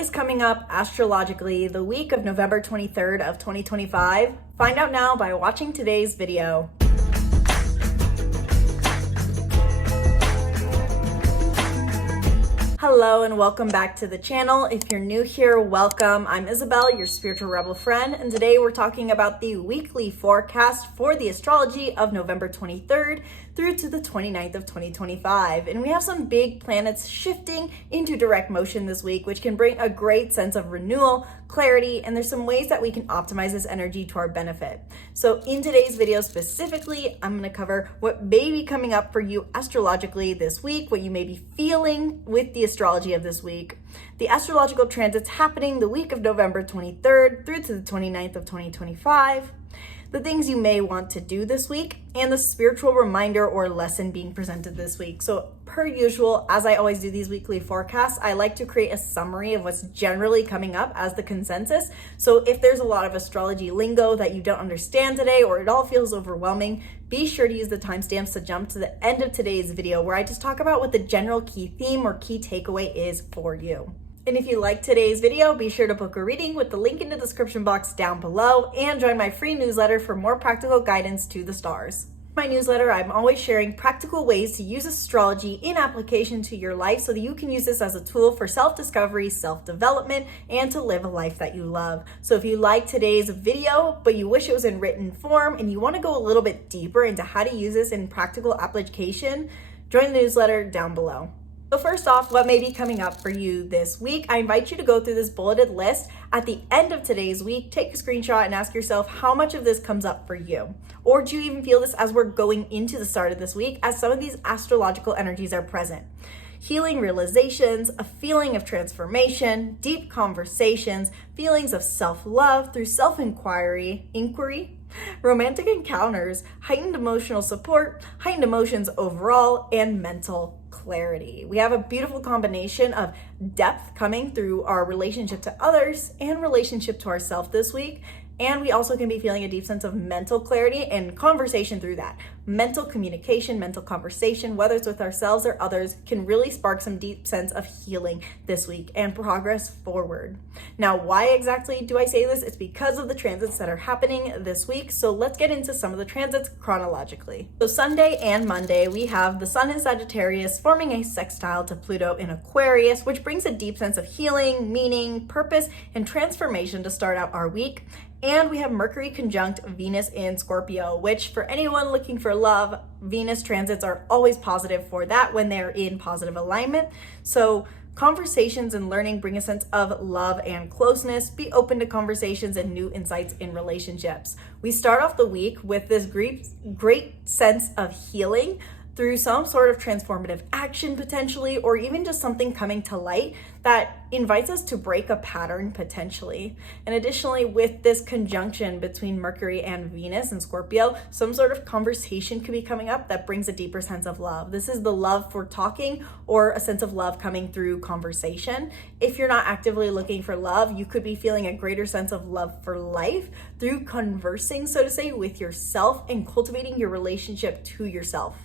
is coming up astrologically the week of November 23rd of 2025? Find out now by watching today's video. Hello and welcome back to the channel. If you're new here, welcome. I'm Isabel, your spiritual rebel friend, and today we're talking about the weekly forecast for the astrology of November 23rd through to the 29th of 2025. And we have some big planets shifting into direct motion this week, which can bring a great sense of renewal, clarity, and there's some ways that we can optimize this energy to our benefit. So in today's video specifically, I'm going to cover what may be coming up for you astrologically this week, what you may be feeling with the astrology of this week, the astrological transits happening the week of November 23rd through to the 29th of 2025, the things you may want to do this week, and the spiritual reminder or lesson being presented this week. So per usual, as I always do these weekly forecasts, I like to create a summary of what's generally coming up as the consensus. So if there's a lot of astrology lingo that you don't understand today, or it all feels overwhelming, be sure to use the timestamps to jump to the end of today's video where I just talk about what the general key theme or key takeaway is for you. And if you like today's video, be sure to book a reading with the link in the description box down below and join my free newsletter for more practical guidance to the stars. In my newsletter, I'm always sharing practical ways to use astrology in application to your life so that you can use this as a tool for self-discovery, self-development, and to live a life that you love. So if you like today's video, but you wish it was in written form and you want to go a little bit deeper into how to use this in practical application, join the newsletter down below. So first off, what may be coming up for you this week? I invite you to go through this bulleted list. At the end of today's week, take a screenshot and ask yourself how much of this comes up for you. Or do you even feel this as we're going into the start of this week, as some of these astrological energies are present? Healing realizations, a feeling of transformation, deep conversations, feelings of self-love through self-inquiry, romantic encounters, heightened emotional support, heightened emotions overall, and mental clarity. We have a beautiful combination of depth coming through our relationship to others and relationship to ourselves this week. And we also can be feeling a deep sense of mental clarity and conversation through that. Mental communication, mental conversation, whether it's with ourselves or others, can really spark some deep sense of healing this week and progress forward. Now, why exactly do I say this? It's because of the transits that are happening this week. So let's get into some of the transits chronologically. So Sunday and Monday, we have the Sun in Sagittarius forming a sextile to Pluto in Aquarius, which brings a deep sense of healing, meaning, purpose, and transformation to start out our week. And we have Mercury conjunct Venus in Scorpio, which for anyone looking for love, Venus transits are always positive for that when they're in positive alignment. So conversations and learning bring a sense of love and closeness. Be open to conversations and new insights in relationships. We start off the week with this great sense of healing through some sort of transformative action potentially, or even just something coming to light that invites us to break a pattern potentially. And additionally, with this conjunction between Mercury and Venus and Scorpio, some sort of conversation could be coming up that brings a deeper sense of love. This is the love for talking or a sense of love coming through conversation. If you're not actively looking for love, you could be feeling a greater sense of love for life through conversing, so to say, with yourself and cultivating your relationship to yourself.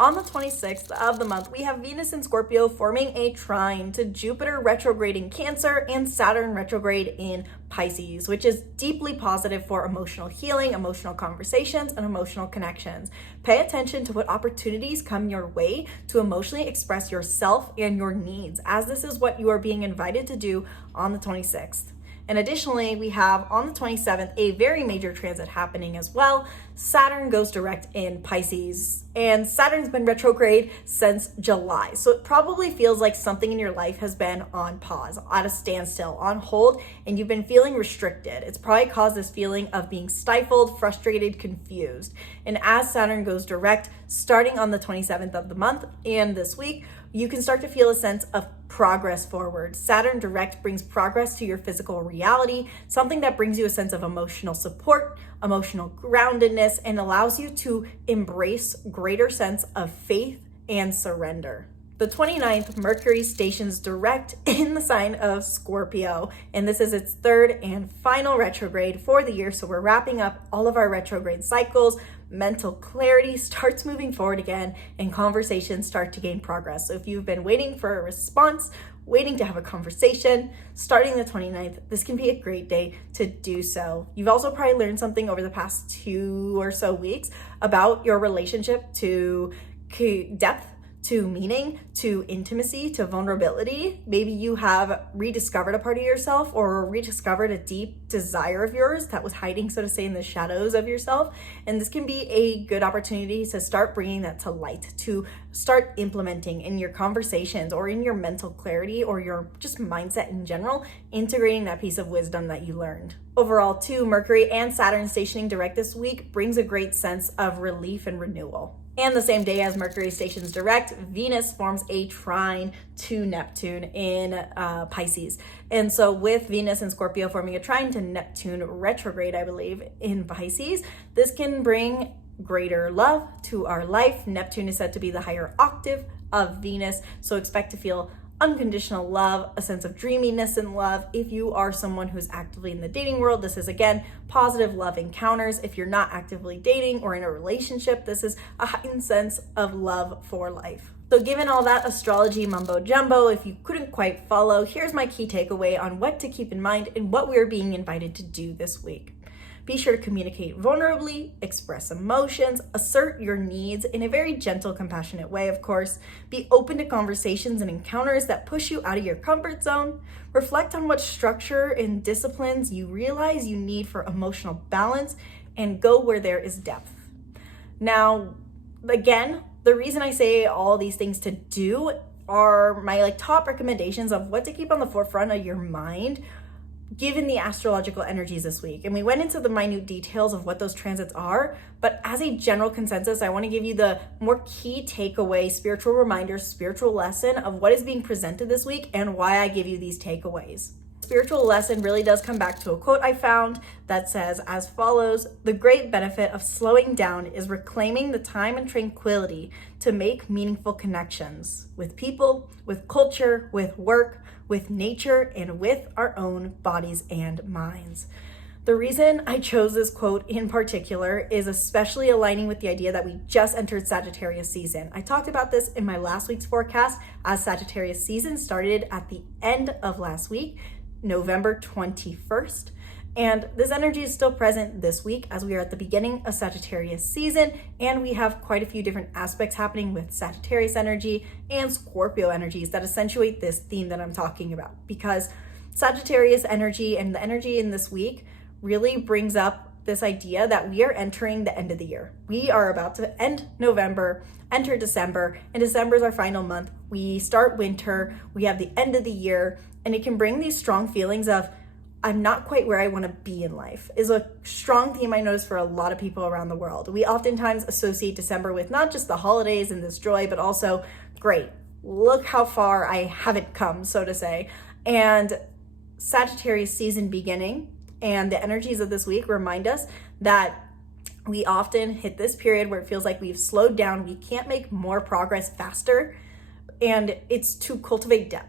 On the 26th of the month, we have Venus in Scorpio forming a trine to Jupiter retrograde in Cancer and Saturn retrograde in Pisces, which is deeply positive for emotional healing, emotional conversations, and emotional connections. Pay attention to what opportunities come your way to emotionally express yourself and your needs, as this is what you are being invited to do on the 26th. And additionally, we have on the 27th a very major transit happening as well. Saturn goes direct in Pisces, and Saturn's been retrograde since July. So it probably feels like something in your life has been on pause, at a standstill, on hold, and you've been feeling restricted. It's probably caused this feeling of being stifled, frustrated, confused. And as Saturn goes direct, starting on the 27th of the month and this week, you can start to feel a sense of progress forward. Saturn direct brings progress to your physical reality, something that brings you a sense of emotional support, emotional groundedness, and allows you to embrace greater sense of faith and surrender. The 29th, Mercury stations direct in the sign of Scorpio, and this is its third and final retrograde for the year. So we're wrapping up all of our retrograde cycles. Mental clarity starts moving forward again, and conversations start to gain progress. So if you've been waiting for a response waiting to have a conversation, starting the 29th, this can be a great day to do so. You've also probably learned something over the past 2 or so weeks about your relationship to depth, to meaning, to intimacy, to vulnerability. Maybe you have rediscovered a part of yourself or rediscovered a deep desire of yours that was hiding, so to say, in the shadows of yourself. And this can be a good opportunity to start bringing that to light, to start implementing in your conversations or in your mental clarity or your just mindset in general, integrating that piece of wisdom that you learned. Overall, too, Mercury and Saturn stationing direct this week brings a great sense of relief and renewal. And the same day as Mercury stations direct, Venus forms a trine to Neptune in Pisces. And so with Venus and Scorpio forming a trine to Neptune retrograde, I believe, in Pisces, this can bring greater love to our life. Neptune is said to be the higher octave of Venus, so expect to feel unconditional love, a sense of dreaminess in love. If you are someone who's actively in the dating world, this is again positive love encounters. If you're not actively dating or in a relationship, this is a heightened sense of love for life. So given all that astrology mumbo jumbo, if you couldn't quite follow, here's my key takeaway on what to keep in mind and what we're being invited to do this week. Be sure to communicate vulnerably, express emotions, assert your needs in a very gentle, compassionate way, of course. Be open to conversations and encounters that push you out of your comfort zone. Reflect on what structure and disciplines you realize you need for emotional balance, and go where there is depth. Now, again, the reason I say all these things to do are my top recommendations of what to keep on the forefront of your mind given the astrological energies this week. And we went into the minute details of what those transits are, but as a general consensus, I want to give you the more key takeaway, spiritual reminder, spiritual lesson of what is being presented this week and why I give you these takeaways. Spiritual lesson really does come back to a quote I found that says as follows: "The great benefit of slowing down is reclaiming the time and tranquility to make meaningful connections with people, with culture, with work, with nature, and with our own bodies and minds." The reason I chose this quote in particular is especially aligning with the idea that we just entered Sagittarius season. I talked about this in my last week's forecast, as Sagittarius season started at the end of last week, November 21st. And this energy is still present this week as we are at the beginning of Sagittarius season, and we have quite a few different aspects happening with Sagittarius energy and Scorpio energies that accentuate this theme that I'm talking about. Because Sagittarius energy and the energy in this week really brings up this idea that we are entering the end of the year. We are about to end November, enter December, and December is our final month. We start winter, we have the end of the year, and it can bring these strong feelings of I'm not quite where I want to be in life, is a strong theme I notice for a lot of people around the world. We oftentimes associate December with not just the holidays and this joy, but also, great, look how far I haven't come, so to say. And Sagittarius season beginning and the energies of this week remind us that we often hit this period where it feels like we've slowed down, we can't make more progress faster, and it's to cultivate depth.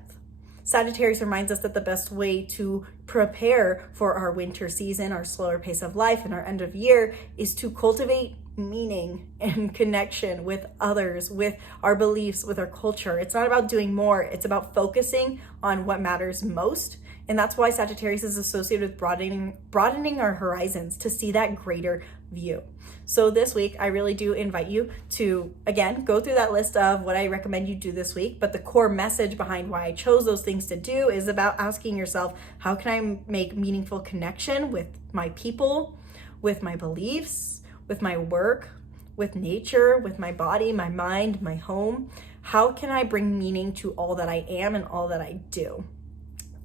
Sagittarius reminds us that the best way to prepare for our winter season, our slower pace of life, and our end of year is to cultivate meaning and connection with others, with our beliefs, with our culture. It's not about doing more, it's about focusing on what matters most. And that's why Sagittarius is associated with broadening our horizons to see that greater view. So this week, I really do invite you to, again, go through that list of what I recommend you do this week. But the core message behind why I chose those things to do is about asking yourself, how can I make meaningful connection with my people, with my beliefs, with my work, with nature, with my body, my mind, my home? How can I bring meaning to all that I am and all that I do?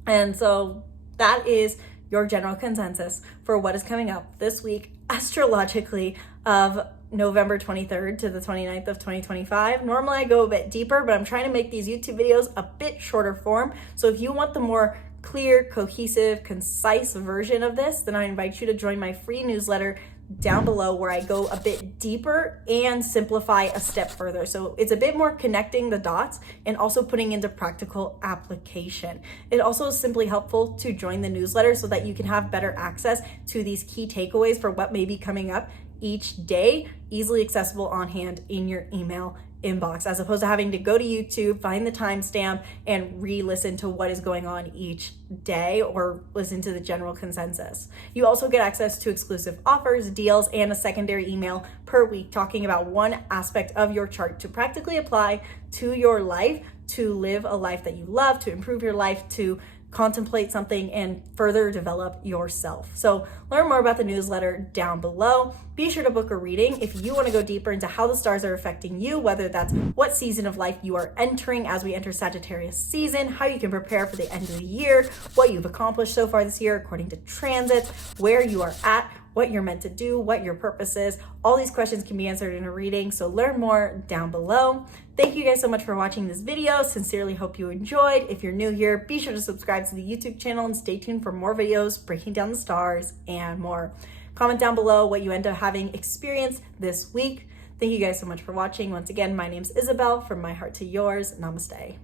And so that is your general consensus for what is coming up this week astrologically of November 23rd to the 29th of 2025. Normally I go a bit deeper, but I'm trying to make these YouTube videos a bit shorter form. So if you want the more clear, cohesive, concise version of this, then I invite you to join my free newsletter down below, where I go a bit deeper and simplify a step further. So it's a bit more connecting the dots and also putting into practical application. It also is simply helpful to join the newsletter so that you can have better access to these key takeaways for what may be coming up each day, easily accessible on hand in your email inbox, as opposed to having to go to YouTube, find the timestamp, and re-listen to what is going on each day or listen to the general consensus. You also get access to exclusive offers, deals, and a secondary email per week talking about one aspect of your chart to practically apply to your life, to live a life that you love, to improve your life, to contemplate something and further develop yourself. So learn more about the newsletter down below. Be sure to book a reading if you want to go deeper into how the stars are affecting you, whether that's what season of life you are entering as we enter Sagittarius season, how you can prepare for the end of the year, what you've accomplished so far this year according to transits, where you are at, what you're meant to do, what your purpose is. All these questions can be answered in a reading, so learn more down below. Thank you guys so much for watching this video. Sincerely hope you enjoyed. If you're new here, be sure to subscribe to the YouTube channel and stay tuned for more videos breaking down the stars and more. Comment down below what you end up having experienced this week. Thank you guys so much for watching. Once again, my name's Isabel. From my heart to yours, namaste.